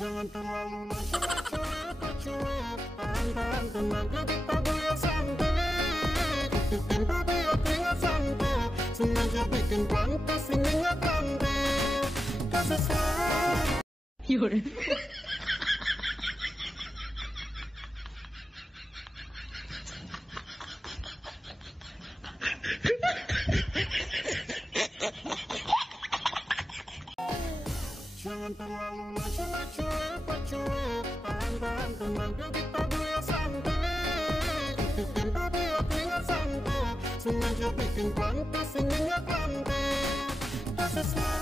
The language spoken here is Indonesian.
Jangan terlalu cuek, tahan tenaga kita biar santai. Ikutin babi tinggal santai, sengaja bikin pantas ini nggak pandai. Kasih sayang. Yaudah. Jangan terlalu cuek, tahan tenaga kita biar santai. Ikutin babi tinggal santai, sengaja bikin pantas ini nggak pandai. Kasih sayang.